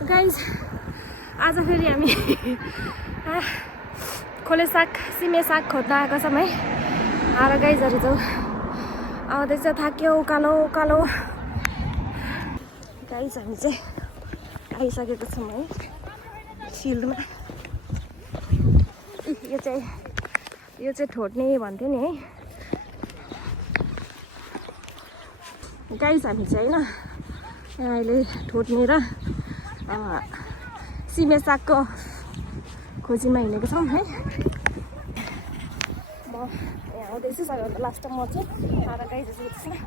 Guys आज फेरि हामी खोले साग सिमे साग खोज्न आएको छौँ है। आएर गाइजहरू जाउँ आउँदैछ थाक्यो उकालो उकालो। गाइज हामी चाहिँ आइसकेको छौँ है फिल्डमा। यो चाहिँ ठोट्ने भन्थ्यो नि है गाइज। हामी चाहिँ होइन यहाँ अहिले ठोट्ने र सिमे सागको खोजीमा हिँडेको छौँ है। म यहाँ आउँदैछु सबैभन्दा लास्टमा म चाहिँ आएर गाइज म चाहिँ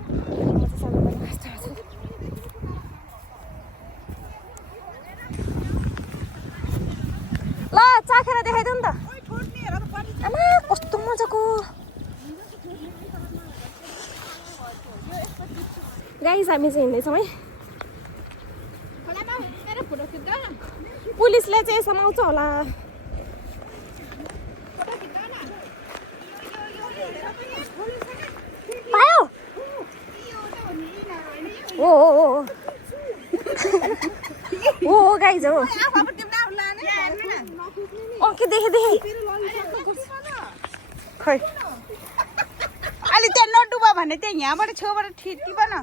सबैभन्दा लास्टमा छु। ल चाखेर देखाइदिउँ नि त। आमा कस्तो मजाको गाइज हामी चाहिँ हिँड्दैछौँ है। पुलिसले चाहिँ समाउँछ होला। पायो हो गाइज हो। ओके देखेँ खै अलि त्यहाँ नडुबा भने त्यहाँ यहाँबाट छेउबाट टिप न।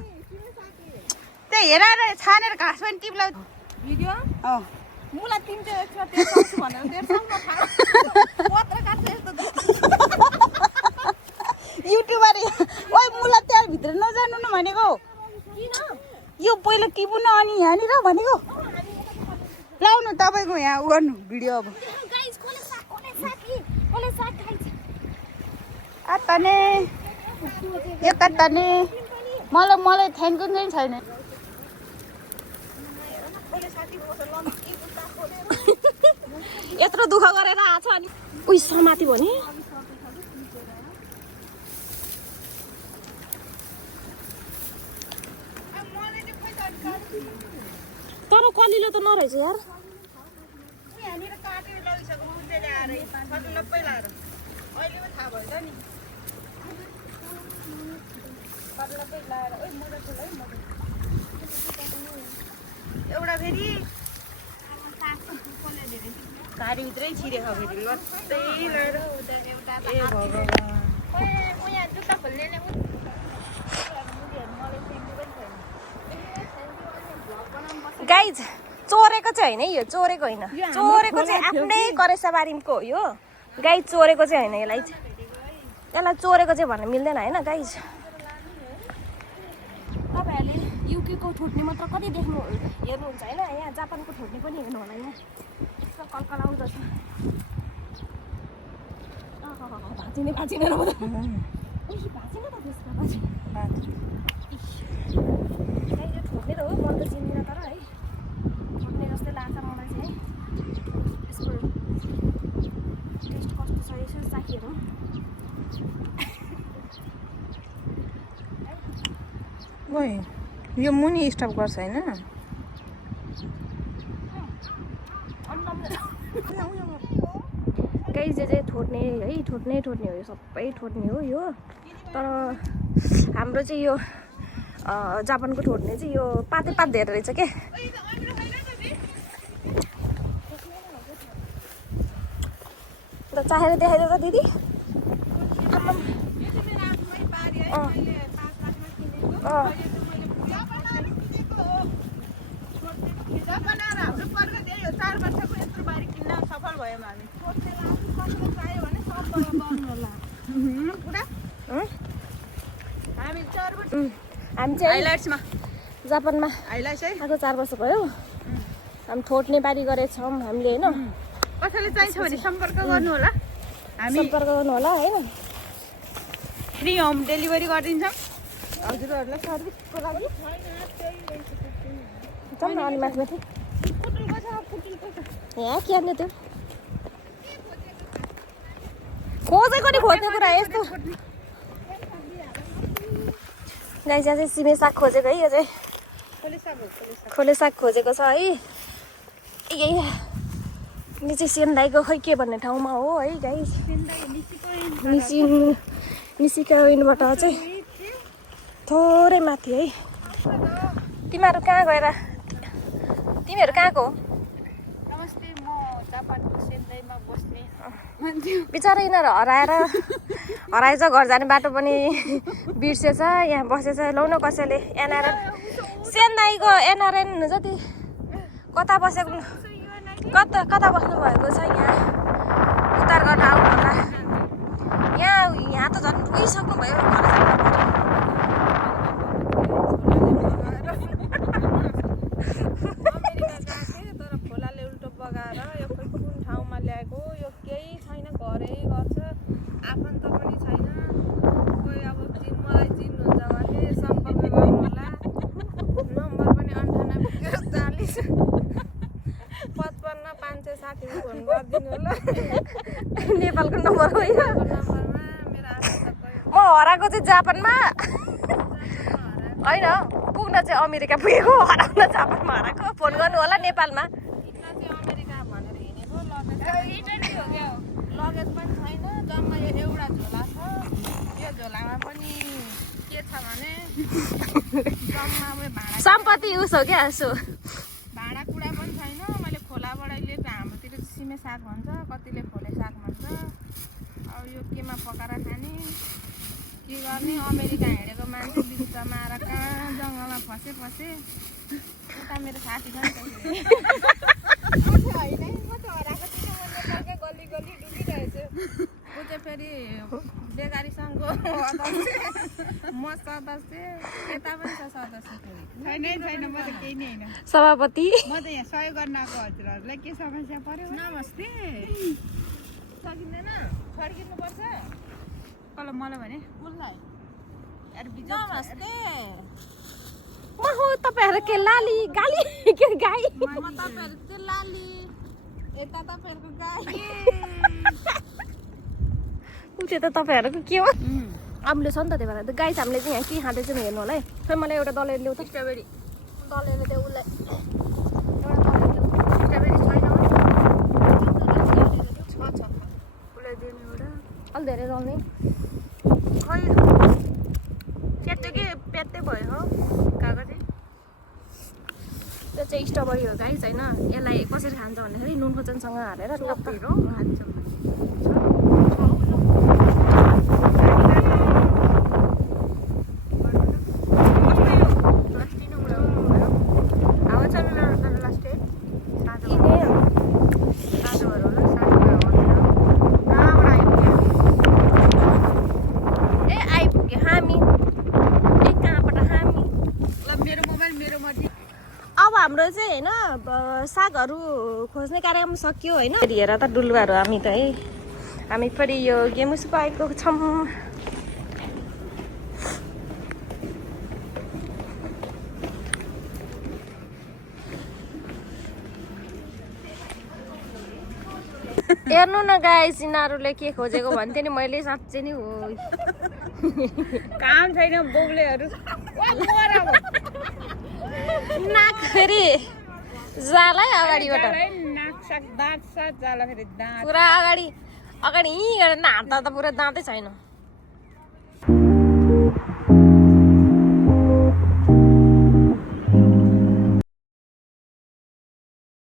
त्यहाँ हेरेर छानेर घाँस पनि टिप्ला भिडियो। मुला तिमीले एक्स्ट्रा तेल सक्छु भनेर तेल सक्नु थाहा पत्रकार चाहिँ यस्तो युट्युबर ओइ मुला तेलभित्र नजानु न भनेको। यो पहिला टिप्नु न अनि यहाँनिर भनेको लाउनु तपाईँको यहाँ उ गर्नु भिडियो। अब कत्ताने यो कत्ताने मलाई थ्याङ्कु नै छैन। यत्रो दुःख गरेर आएको छ अनि उही समाति भयो नि। तर कलिलो त नरहेछ यार। यहाँनिर काटेर लगिसक्यो मुझे ल्याएर 90 लाएर अहिले पनि थाहा भयो नि। एउटा फेरि घारीभित्रै छिरेको फेरि लत्तै लिएर ए भगवान् गाइज चोरेको चाहिँ होइन यो चोरेको होइन। चोरेको चाहिँ आफ्नै करेसाबारीको हो यो। गाइज चोरेको चाहिँ होइन। यसलाई चोरेको चाहिँ भन्न मिल्दैन होइन गाइज। तपाईँहरूले युकेको ठोट्ने मात्र कति हेर्नुहुन्छ होइन। यहाँ जापानको ठोट्ने पनि हेर्नु होला। यहाँ यस्तो कलकल आउँदछ। भाँचिने भाँचिने भाँचिन त त्यसमा यो ठोट्ने त हो। म त चिन्दिनँ तर है ठोट्ने जस्तै लाग्छ मलाई चाहिँ है। यसको टेस्ट कस्तो छ यसो चाखिहेरौँ। ओइ यो मुनि स्टप गर्छ होइन। गाइज चाहिँ ठोट्ने है ठोट्ने हो यो सबै ठोट्ने हो यो। तर हाम्रो चाहिँ यो जापानको ठोट्ने चाहिँ यो पातै पात धेरै रहेछ के। अन्त चाहेर देखाइदियो त दिदी। सफल भयो हामी चाहिँ हाइलाइट्समा जापानमा हाइलाइट्स है आएको 4 वर्ष भयो। हामी ठोट्ने बारी गरेको छौँ हामीले होइन। कसैले चाहिन्छ भने सम्पर्क गर्नु होला। हामी सम्पर्क गर्नु होला होइन। फ्री होम डेलिभरी गरिदिन्छौँ हजुरहरूलाई सर्भिसको लागि। जाउँ न अनि माथि माथि यहाँ के हाल्ने त्यो खोजेको नि खोज्ने कुरा यस्तो। गाइस यहाँ चाहिँ सिमे साग खोजेको है। यो चाहिँ खोले साग खोजेको छ है। यही यो चाहिँ सेन्दाईको खै के भन्ने ठाउँमा हो है गाइस। निसिकाइनबाट चाहिँ थोरै माथि है। तिमीहरू कहाँ गएर तिमीहरू कहाँको? नमस्ते, म जापानको सेन्दाईमा बस्ने मान्छे। बिचरा यिनीहरू हराएछ, घर जाने बाटो पनि बिर्सेछ, यहाँ बसेछ। लौ न कसैले एनआरएन सेन्दाईको एनआरएन जति कता बसेको कता बस्नु भएको छ यहाँ उद्धार गर्न आउनु होला। यहाँ त झन् रोइसक्नु भयो घर जानु। तर खोलाले उल्टो बगाएर यो खै कुन ठाउँमा ल्याएको, यो केही छैन, घरै गर्छ, आफन्त पनि छैन। कोही अब मलाई चिन्नुहुन्छ भने सम्पर्क गर्नु होला। नम्बर पनि 98 55 560 फोन गरिदिनु होला। नेपालको नम्बर हो यो। नम्बरमा मेरो आफन्त म हराएको चाहिँ जापानमा होइन, पुग्न चाहिँ अमेरिका पुगेको, हराउन जापानमा हराएको। फोन गर्नु होला नेपालमा। अमेरिका भनेर हिँडेको लगेज पनि छैन, जम्मा यो एउटा झोला छ। यो झोलामा पनि के छ भने जम्मा भाँडा सम्पत्ति उस हो क्या यसो। भाँडाकुँडा पनि छैन। मैले खोलाबाट लिएको, हाम्रोतिर सिमे साग भन्छ, कतिले खोले साग भन्छ। अब यो केमा पकाएर खाने, के गर्ने? अमेरिका हिँडेको मान्छे बिचमा आएर कहाँ जङ्गलमा फसे। उता मेरो साथी छ नि त, होइन म त हराएको थिइनँ। म नेपालकै गल्ली डुलिरहेछु। ऊ चाहिँ फेरि बेकारीसँगको सदस्य, म सदस्य, यता पनि छ सदस्य फेरि। छैन, म त केही नै होइन। सभापति म त यहाँ सहयोग गर्न आएको हजुरहरूलाई के समस्या पर्यो? नमस्ते। सकिँदैन, फर्किनुपर्छ। कसलाई? मलाई भने उसलाई बिजोग छ। नमस्ते। म हो तपाईँहरू के लाली गाली के गाई? म तपाईँहरूको त्यो लाली, यता तपाईँहरूको गाई। उठ्यो त तपाईँहरूको के हो? आम्ले छ नि त, त्यही भएर गाई हामीले चाहिँ यहाँ के खाँदैछौँ हेर्नु होला है। खै मलाई एउटा दलेर ल्याउ त। स्ट्रबेरी दलेर त्यो उसलाई एउटा दलेर ल्याउ। स्ट्रबेरी छैन हो? छ उसलाई दिनु एउटा। अलि धेरै दल्ने खै प्यात्तै भयो हो कागजै। त्यो चाहिँ स्ट्रबेरी हो गाइस होइन। यसलाई कसरी खान्छ भन्दाखेरि नुन खोर्सानीसँग हालेर अब हाम्रो चाहिँ होइन सागहरू खोज्ने कार्यक्रम सकियो होइन। फेरि हेर त डुलुवाहरू हामी त है, हामी फेरि यो गेमुसको आएको छौँ। हेर्नु न गाइस, यिनीहरूले के खोजेको भन्थेँ नि मैले, साँच्चै नै हो। काम छैन बौलेहरू। नाक फेरि जाला है अगाडिबाट, नाक साग दाँत साग जाला फेरि दाँत। पुरा अगाडि हिँडेर नाच्दा त पुरा दाँतै छैन।